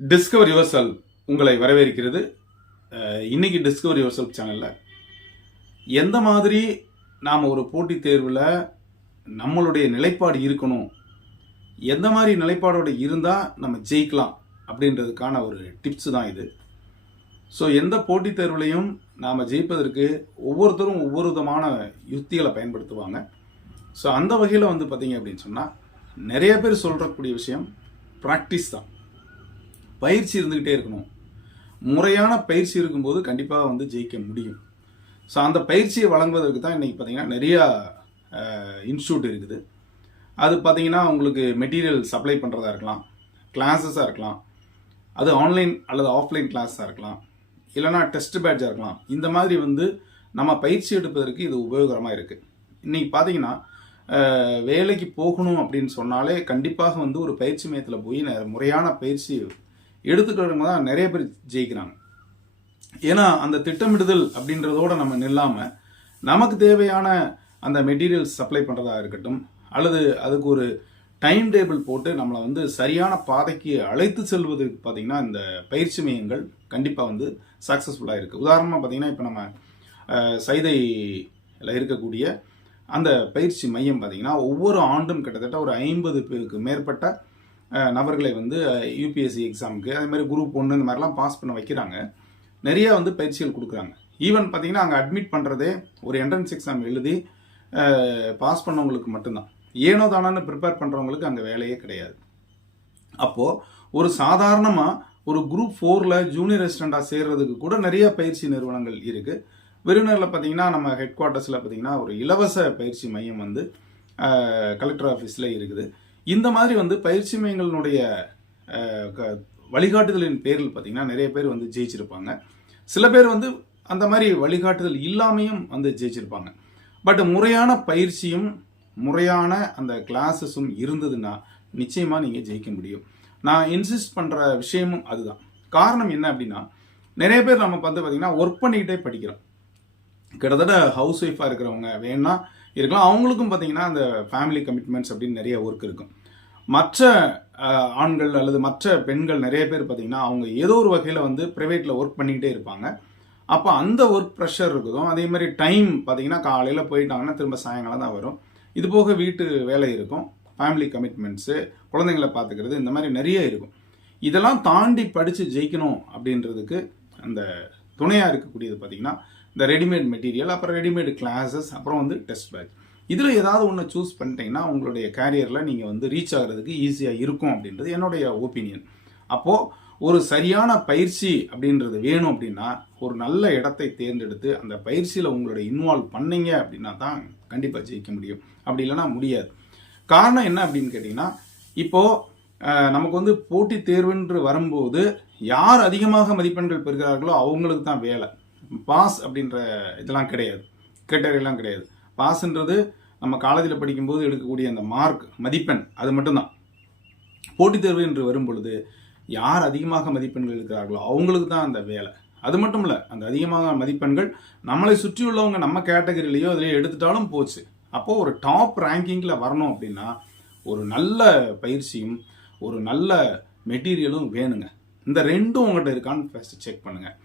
Discover யுவர்சல் உங்களை வரவேற்கிறது. இன்னைக்கு டிஸ்கவர் யுவர்சல் சேனலில் எந்த மாதிரி நாம் ஒரு போட்டித் தேர்வில் நம்மளுடைய நிலைப்பாடு இருக்கணும் எந்த மாதிரி நிலைப்பாடோடு இருந்தால் நம்ம ஜெயிக்கலாம் அப்படின்றதுக்கான ஒரு டிப்ஸ் தான் இது. ஸோ எந்த போட்டித் தேர்வுலையும் நாம் ஜெயிப்பதற்கு ஒவ்வொருத்தரும் ஒவ்வொரு விதமான யுக்திகளை பயன்படுத்துவாங்க. ஸோ அந்த வகையில் வந்து பார்த்தீங்க அப்படின்னு சொன்னால் நிறைய பேர் சொல்கிறக்கூடிய விஷயம் ப்ராக்டிஸ் தான். பயிற்சி இருந்துக்கிட்டே இருக்கணும். முறையான பயிற்சி இருக்கும்போது கண்டிப்பாக வந்து ஜெயிக்க முடியும். ஸோ அந்த பயிற்சியை வழங்குவதற்கு தான் இன்றைக்கி பார்த்தீங்கன்னா நிறையா இன்ஸ்டியூட் இருக்குது. அது பார்த்தீங்கன்னா உங்களுக்கு மெட்டீரியல் சப்ளை பண்ணுறதா இருக்கலாம் கிளாஸஸாக இருக்கலாம் அது ஆன்லைன் அல்லது ஆஃப்லைன் கிளாஸாக இருக்கலாம் இல்லைனா டெஸ்ட் பேட்சாக இருக்கலாம். இந்த மாதிரி வந்து நம்ம பயிற்சி எடுப்பதற்கு இது உபயோகரமாக இருக்குது இன்றைக்கி பார்த்தீங்கன்னா வேலைக்கு போகணும் அப்படின்னு சொன்னாலே கண்டிப்பாக வந்து ஒரு பயிற்சி மையத்தில் போய் முறையான பயிற்சி எடுத்துக்கிறவங்க தான் நிறைய பேர் ஜெயிக்கிறாங்க. ஏன்னா அந்த திட்டமிடுதல் அப்படின்றதோட நம்ம நில்லாமல் நமக்கு தேவையான அந்த மெட்டீரியல்ஸ் சப்ளை பண்ணுறதா இருக்கட்டும் அல்லது அதுக்கு ஒரு டைம் டேபிள் போட்டு நம்மளை வந்து சரியான பாதைக்கு அழைத்து செல்வதற்கு பார்த்தீங்கன்னா இந்த பயிற்சி மையங்கள் கண்டிப்பாக வந்து சக்ஸஸ்ஃபுல்லாக இருக்குது உதாரணமாக பார்த்தீங்கன்னா இப்போ நம்ம சைதையில் இருக்கக்கூடிய அந்த பயிற்சி மையம் பார்த்திங்கன்னா ஒவ்வொரு ஆண்டும் கிட்டத்தட்ட ஒரு ஐம்பது பேருக்கு மேற்பட்ட நபர்களை வந்து யூபிஎஸ்சி எக்ஸாமுக்கு அதே மாதிரி குரூப் ஒன்று இந்த மாதிரிலாம் பாஸ் பண்ண வைக்கிறாங்க. நிறைய வந்து பயிற்சிகள் கொடுக்குறாங்க. ஈவன் பார்த்தீங்கன்னா அங்கே அட்மிட் பண்ணுறதே ஒரு என்ட்ரன்ஸ் எக்ஸாம் எழுதி பாஸ் பண்ணவங்களுக்கு மட்டும்தான். ஏனோ தானான்னு ப்ரிப்பேர் பண்ணுறவங்களுக்கு அங்கே வேலையே கிடையாது. அப்போது ஒரு சாதாரணமாக ஒரு குரூப் ஃபோரில் ஜூனியர் அசிஸ்டண்ட்டாக சேர்றதுக்கு கூட நிறைய பயிற்சி நிறுவனங்கள் இருக்குது விருதுநகரில் பார்த்தீங்கன்னா நம்ம ஹெட் குவார்ட்டர்ஸில் பார்த்தீங்கன்னா ஒரு இலவச பயிற்சி மையம் வந்து கலெக்டர் ஆஃபீஸில் இருக்குது. இந்த மாதிரி வந்து பயிற்சி மையங்களினுடைய க- வழிகாட்டுதலின் பேரில் பார்த்தீங்கன்னா நிறைய பேர் வந்து ஜெயிச்சிருப்பாங்க. சில பேர் வந்து அந்த மாதிரி வழிகாட்டுதல் இல்லாமையும் வந்து ஜெயிச்சிருப்பாங்க. பட் முறையான பயிற்சியும் முறையான அந்த கிளாஸஸும் இருந்ததுன்னா நிச்சயமாக நீங்கள் ஜெயிக்க முடியும். நான் இன்சிஸ்ட் பண்ணுற விஷயமும் அதுதான். காரணம் என்ன அப்படின்னா நிறைய பேர் நம்ம வந்து பார்த்திங்கன்னா ஒர்க் பண்ணிக்கிட்டே படிக்கிறோம். கிட்டத்தட்ட ஹவுஸ் ஒய்ஃபாக இருக்கிறவங்க வேணால் இருக்கலாம். அவங்களுக்கும் பார்த்தீங்கன்னா அந்த ஃபேமிலி கமிட்மெண்ட்ஸ் அப்படின்னு நிறைய ஒர்க் இருக்கும். மற்ற ஆண்கள் அல்லது மற்ற பெண்கள் நிறைய பேர் பார்த்தீங்கன்னா அவங்க ஏதோ ஒரு வகையில் வந்து ப்ரைவேட்டில் ஒர்க் பண்ணிக்கிட்டே இருப்பாங்க. அப்போ அந்த ஒர்க் ப்ரெஷர் இருக்குதும். அதே மாதிரி டைம் பார்த்தீங்கன்னா காலையில் போயிட்டாங்கன்னா திரும்ப சாயங்காலம் தான் வரும். இது போக வீட்டு வேலை இருக்கும். ஃபேமிலி கமிட்மெண்ட்ஸு குழந்தைங்களை பார்த்துக்கிறது இந்த மாதிரி நிறைய இருக்கும். இதெல்லாம் தாண்டி படித்து ஜெயிக்கணும் அப்படின்றதுக்கு அந்த துணையாக இருக்கக்கூடியது பார்த்திங்கன்னா இந்த ரெடிமேட் மெட்டீரியல் அப்புறம் ரெடிமேட் கிளாஸஸ் அப்புறம் வந்து டெஸ்ட் பேட்ச் இதில் ஏதாவது ஒன்று சூஸ் பண்ணிட்டீங்கன்னா உங்களுடைய கேரியரில் நீங்கள் வந்து ரீச் ஆகிறதுக்கு ஈஸியாக இருக்கும் அப்படின்றது என்னுடைய ஒப்பீனியன் அப்போது ஒரு சரியான பயிற்சி அப்படின்றது வேணும் அப்படின்னா ஒரு நல்ல இடத்தை தேர்ந்தெடுத்து அந்த பயிற்சியில் உங்களுடைய இன்வால்வ் பண்ணீங்க அப்படின்னா தான் கண்டிப்பாக ஜெயிக்க முடியும். அப்படி இல்லைன்னா முடியாது. காரணம் என்ன அப்படின்னு கேட்டிங்கன்னா இப்போது நமக்கு வந்து போட்டித் தேர்வுன்று வரும்போது யார் அதிகமாக மதிப்பெண்கள் பெறுகிறார்களோ அவங்களுக்கு தான் வேலை. பாஸ் அப்படின்ற இதெல்லாம் கிடையாது. கேட்டகரிலாம் கிடையாது. பாஸ்ன்றது நம்ம காலேஜில் படிக்கும்போது எடுக்கக்கூடிய அந்த மார்க் மதிப்பெண் அது மட்டும்தான். போட்டித் தேர்வு என்று வரும் பொழுது யார் அதிகமாக மதிப்பெண்கள் இருக்கிறார்களோ அவங்களுக்கு தான் அந்த வேலை. அது மட்டும் இல்லை அந்த அதிகமாக மதிப்பெண்கள் நம்மளை சுற்றியுள்ளவங்க நம்ம கேட்டகரியிலையோ அதிலேயோ எடுத்துட்டாலும் போச்சு. அப்போது ஒரு டாப் ரேங்கிங்கில் வரணும் அப்படின்னா ஒரு நல்ல பயிற்சியும் ஒரு நல்ல மெட்டீரியலும் வேணுங்க. இந்த ரெண்டும் உங்கள்கிட்ட இருக்கான்னு ஃபஸ்ட்டு செக் பண்ணுங்கள்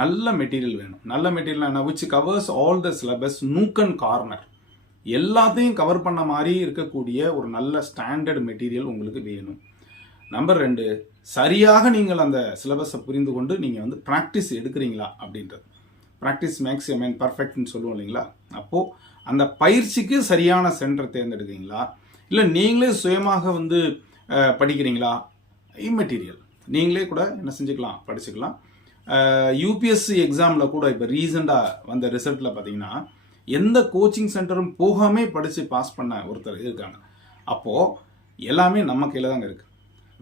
நல்ல மெட்டீரியல் வேணும். நல்ல மெட்டீரியல் என்ன? Which covers all the syllabus nook and corner எல்லாத்தையும் கவர் பண்ண மாதிரி இருக்கக்கூடிய ஒரு நல்ல ஸ்டாண்டர்ட் மெட்டீரியல் உங்களுக்கு வேணும். நம்பர் ரெண்டு சரியாக நீங்கள் அந்த சிலபஸை புரிந்து கொண்டு நீங்கள் வந்து ப்ராக்டிஸ் எடுக்கிறீங்களா அப்படின்றது. ப்ராக்டிஸ் மேக்ஸ் ஐ மீன் பர்ஃபெக்ட்னு சொல்லுவோம் இல்லைங்களா? அப்போது அந்த பயிற்சிக்கு சரியான சென்டர் தேர்ந்தெடுக்கிறீங்களா? இல்லை நீங்களே சுயமாக வந்து படிக்கிறீங்களா? இம்மெட்டீரியல் நீங்களே கூட என்ன செஞ்சுக்கலாம்? படிச்சுக்கலாம். யூபிஎஸ்சி எக்ஸாமில் கூட இப்போ ரீசெண்டாக வந்த ரிசல்ட்டில் பார்த்தீங்கன்னா எந்த கோச்சிங் சென்டரும் போகாமே படித்து பாஸ் பண்ண ஒருத்தர் இருக்காங்க. அப்போது எல்லாமே நம்ம கையில் தாங்க இருக்குது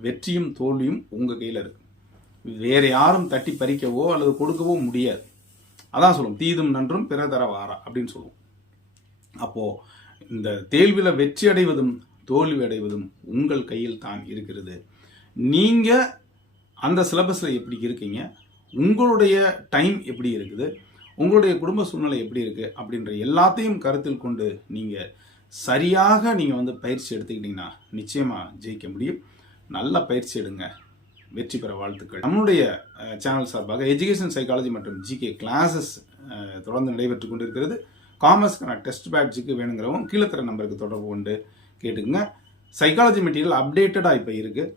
வெற்றியும் தோல்வியும் உங்கள் கையில் இருக்குது வேறு யாரும் தட்டி பறிக்கவோ அல்லது கொடுக்கவோ முடியாது. அதான் சொல்லுவோம். தீதும் நன்றும் பிற தர வாரா அப்படின்னு சொல்லுவோம். அப்போது இந்த தேர்வில் வெற்றி அடைவதும் தோல்வி அடைவதும் உங்கள் கையில் தான் இருக்கிறது. நீங்கள் அந்த சிலபஸில் எப்படி இருக்கீங்க? உங்களுடைய டைம் எப்படி இருக்குது? உங்களுடைய குடும்ப சூழ்நிலை எப்படி இருக்குது அப்படின்ற எல்லாத்தையும் கருத்தில் கொண்டு நீங்கள் சரியாக நீங்கள் வந்து பயிற்சி எடுத்துக்கிட்டிங்கன்னா நிச்சயமாக ஜெயிக்க முடியும். நல்ல பயிற்சி எடுங்க. வெற்றி பெற வாழ்த்துக்கள். நம்மளுடைய சேனல் சார்பாக எஜுகேஷன் சைக்காலஜி மற்றும் ஜிகே கிளாஸஸ் தொடர்ந்து நடைபெற்று கொண்டிருக்கிறது. காமர்ஸ்க்கான டெஸ்ட் பேட்சுக்கு வேணுங்கிறவங்க கீழத்தர நம்பருக்கு தொடர்பு கொண்டு கேட்டுக்குங்க. சைக்காலஜி மெட்டீரியல் அப்டேட்டடாக இப்போ இருக்குது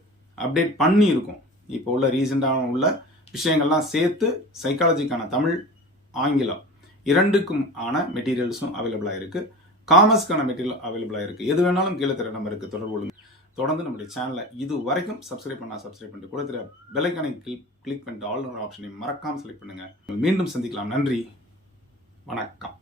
அப்டேட் பண்ணி இருக்கும். இப்போ உள்ள ரீசெண்டாக உள்ள விஷயங்கள்லாம் சேர்த்து சைக்காலஜிக்கான தமிழ் ஆங்கிலம் இரண்டுக்கும் ஆன மெட்டீரியல்ஸும் அவைலபிளாக இருக்குது காமர்ஸ்க்கான மெட்டீரியல் அவைலபிளாக இருக்குது எது வேணாலும் கீழே தர நம்பருக்கு தொடர்பு கொள்ளுங்க. தொடர்ந்து நம்முடைய சேனலை இது வரைக்கும் சப்ஸ்கிரைப் பண்ணால் சப்ஸ்கிரைப் பண்ணிட்டு கூட தெரிய பெலைக்கானை கிளிக் கிளிக் பண்ணிட்டு ஆல் ஆப்ஷனையும் மறக்காமல் செலக்ட் பண்ணுங்கள் மீண்டும் சந்திக்கலாம். நன்றி. வணக்கம்.